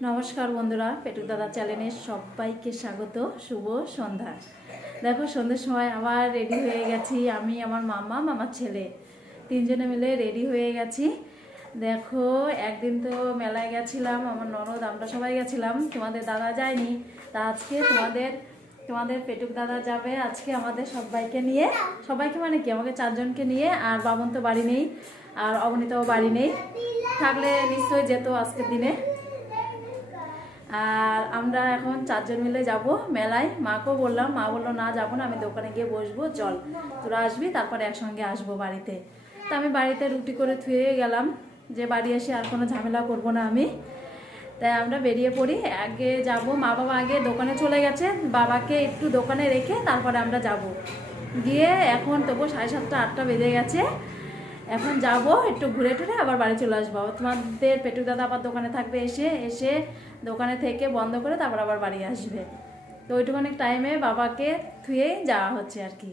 নমস্কার বন্ধুরা, পেটুক দাদা চ্যানেলে সবাইকে স্বাগত। শুভ সন্ধ্যা। দেখো সন্ধ্যের সময় আবার রেডি হয়ে গেছি। আমি, আমার মামা, আমার ছেলে তিনজনে মিলে রেডি হয়ে গেছি। দেখো একদিন তো মেলায় গেছিলাম, আমার ননদ আমরা সবাই গেছিলাম, তোমাদের দাদা যায়নি। তা আজকে তোমাদের পেটুক দাদা যাবে আজকে আমাদের সবাইকে নিয়ে। সবাইকে মানে কি, আমাকে চারজনকে নিয়ে। আর বাবন তো বাড়ি নেই, আর অবনীতাও বাড়ি নেই, থাকলে নিশ্চয়ই যেত আজকের দিনে। আর আমরা এখন চারজন মিলে যাব মেলায়। মাকেও বললাম, মা বললো না যাবো না, আমি দোকানে গিয়ে বসবো, চল তোরা আসবি তারপরে একসঙ্গে আসবো বাড়িতে। তা আমি বাড়িতে রুটি করে থুয়ে গেলাম যে বাড়ি এসে আর কোনো ঝামেলা করব না আমি। তাই আমরা বেরিয়ে পড়ি। আগে যাব, মা বাবা আগে দোকানে চলে গেছে, বাবাকে একটু দোকানে রেখে তারপরে আমরা যাব। গিয়ে এখন তবু 7:30 8টা বেজে গেছে। এখন যাব, একটু ঘুরে টুরে আবার বাড়ি চলে আসবো। তোমাদের পেটুক দাদা আবার দোকানে থাকবে, এসে দোকানে থেকে বন্ধ করে তারপর আবার বাড়ি আসবে। তো ওইটুখানি টাইমে বাবাকে থুয়েই যাওয়া হচ্ছে আর কি।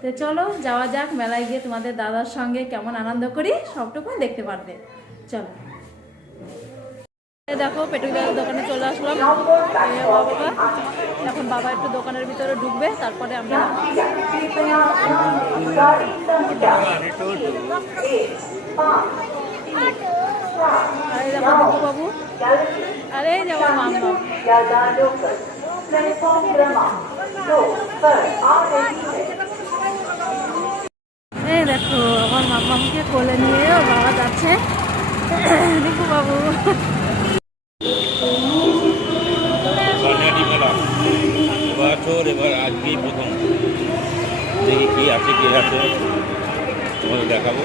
তো চলো যাওয়া যাক, মেলায় গিয়ে তোমাদের দাদার সঙ্গে কেমন আনন্দ করি সবটুকু দেখতে পারবে। চলো। দেখো পেটুক দাদার দোকানে চলে আসলাম বাবা। এখন বাবা একটু দোকানের ভিতরে ঢুকবে, তারপরে আমরা আরে দেখো দীপু বাবু, আরে যাবো মামা। এই দেখো আমার মামাকে কোলে নিয়ে বাবা যাচ্ছে। দীপু বাবু এবছর এবার আজকেই প্রথম দেখি কি আছে তোমাকে দেখাবো।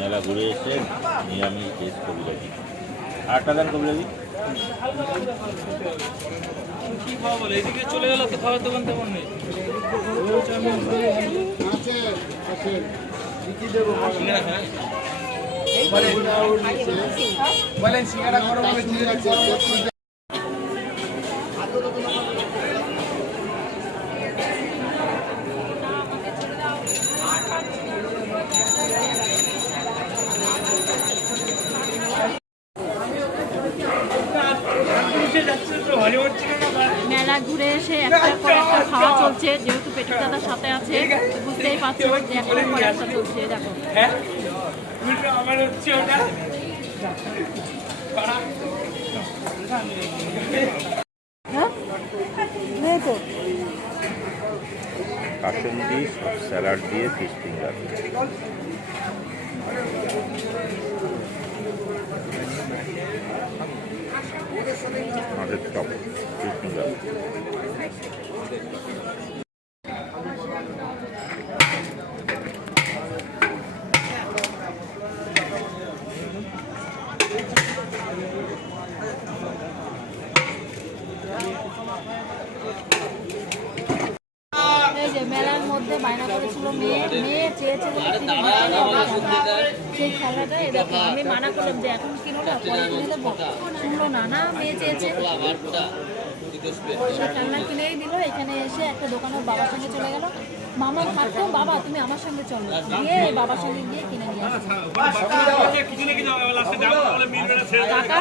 মেলা ঘুরে এসে নিরামিষ টেস্ট কবিরাজি, আটটা দেন কবিরাজি। কি খাওয়া বলে এদিকে চলে গেল তো, খাওয়ার দোকান তেমন নেই। বলেন সিঙ্গারা গরম করে মেলা ঘুরে এসে একটার পর একটা খাওয়া চলছে। যেহেতু পেটুক দাদার সাথে আছে বুঝতেই পারছো যে একটার পর একটা চলছে। দেখো আমার হচ্ছে ওটা কাসন্দি স্যালাড দিয়ে ফিশ ফিঙ্গার, মাছের টপ, ফিশ ফিঙ্গার। মেলার মধ্যে বায়না করেছিল মেয়ে চেয়েছে সেই খেলাটা। দেখো আমি মানা করলাম যে এখন কিনো না, পরে কিনে দেবো, শুনলো না, না মেয়ে চেয়েছে সেই খেলনা কিনেই দিল। এখানে এসে একটা দোকানের বাবার সঙ্গে চলে গেল, মামা মারতো, বাবা তুমি আমার সঙ্গে চলো, গিয়ে বাবার সঙ্গে গিয়ে কিনে নিয়ে আসো। টাকা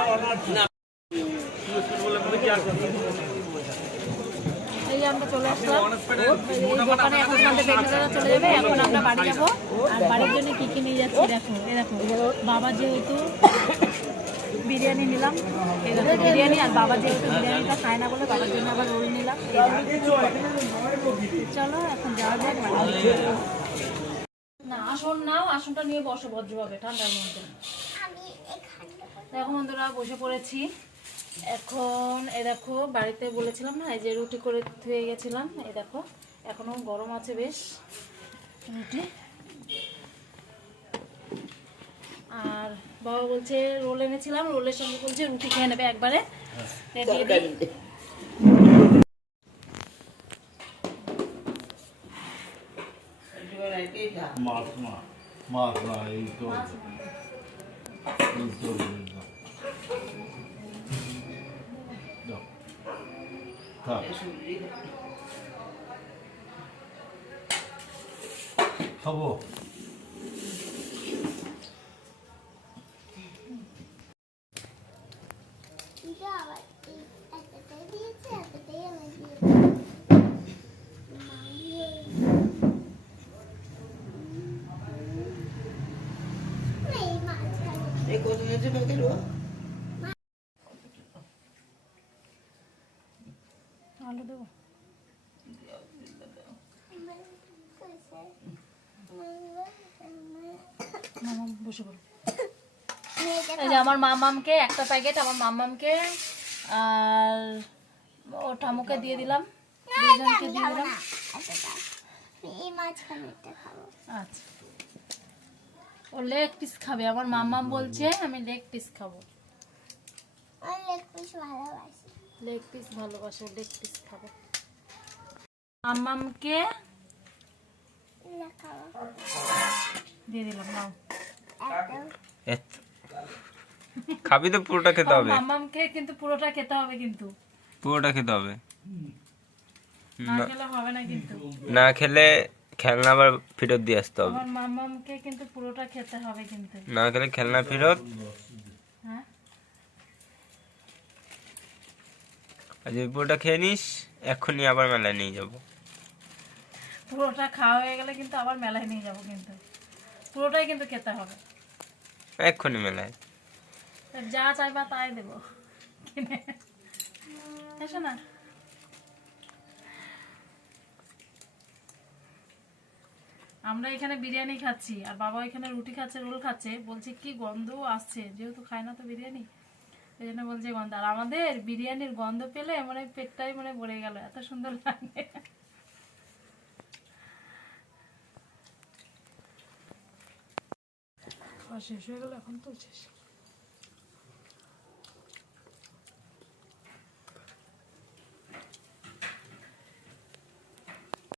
এই আমরা চলে আসলাম এই দোকানে। এখন আমাদের বেটিরা চলে যাবে, এখন আমরা বাড়ি যাবো। আর বাড়ির জন্য কি কি নিয়ে যাচ্ছি দেখো। এই দেখো বাবা যেহেতু বিরিয়ানি নিলাম, এই দেখো বিরিয়ানি। আর বাবা যেহেতু বিরিয়ানিটা খায় না বলে বাবার জন্য আবার রোল নিলাম। চলো এখন যাওয়া যাক বাড়ি। না আসন নাও, আসনটা নিয়ে বসো ভদ্রভাবে ঠান্ডার মধ্যে। দেখো বন্ধুরা বসে পড়েছি এখন। এ দেখো বাড়িতে বলেছিলাম না এই যে রুটি করে ধুয়ে গেছিলাম, এই দেখো এখনো গরম আছে বেশ রুটি। আর বাবা বলছে রোল এনেছিলাম, রোলের সঙ্গে বলছে রুটি খেয়ে নেবে একবারে। দিয়ে দিই। মাছ না এই তো খাবো। আলু দেবো। মামাম বসে পড়ো। এই যে আমার মামামকে একটা প্যাকেট, আমার মামামকে আর ও ঠামুকে দিয়ে দিলাম, দুজনকে দিয়ে দিলাম। আচ্ছা ও লেগ পিস খাবে। আমার মামাম বলছে আমি লেগ পিস খাবো। লেগ পিস ভালোবাসে, লেগ পিস খাবো। মামামকে দিয়ে দিলাম। নাও খাবি তো পুরোটা খেতে হবে। মামামকে কিন্তু পুরোটা খেতে হবে, কিন্তু পুরোটা খেতে হবে, না খেলে হবে না কিন্তু। না খেলে খেলনা আবার ফেরত দিয়ে আসতে হবে। আমার মামামকে কিন্তু পুরোটা খেতে হবে কিন্তু। না খেলে খেলনা ফেরত। হ্যাঁ আর যদি পুরোটা খেয়ে নিস এক্ষুনি আবার মেলায় নিয়ে যাব। পুরোটা খাওয়া হয়ে গেলে কিন্তু আবার মেলায় নিয়ে যাব, কিন্তু পুরোটাই কিন্তু খেতে হবে এক্ষুনি মেলায়। যা চাইবা তাই দেবো কিনে। এসো না। আমরা এখানে বিরিয়ানি খাচ্ছি আর বাবা এখানে রুটি খাচ্ছে, রোল খাচ্ছে। বলছে কি গন্ধ আসছে, যেহেতু খায় না তো বিরিয়ানি, এই জন্য বলছে গন্ধ। আর আমাদের বিরিয়ানির গন্ধ পেলে মানে পেটটাই মানে ভরে গেল, এত সুন্দর লাগে। শেষ হয়ে গেল, এখন তো শেষ।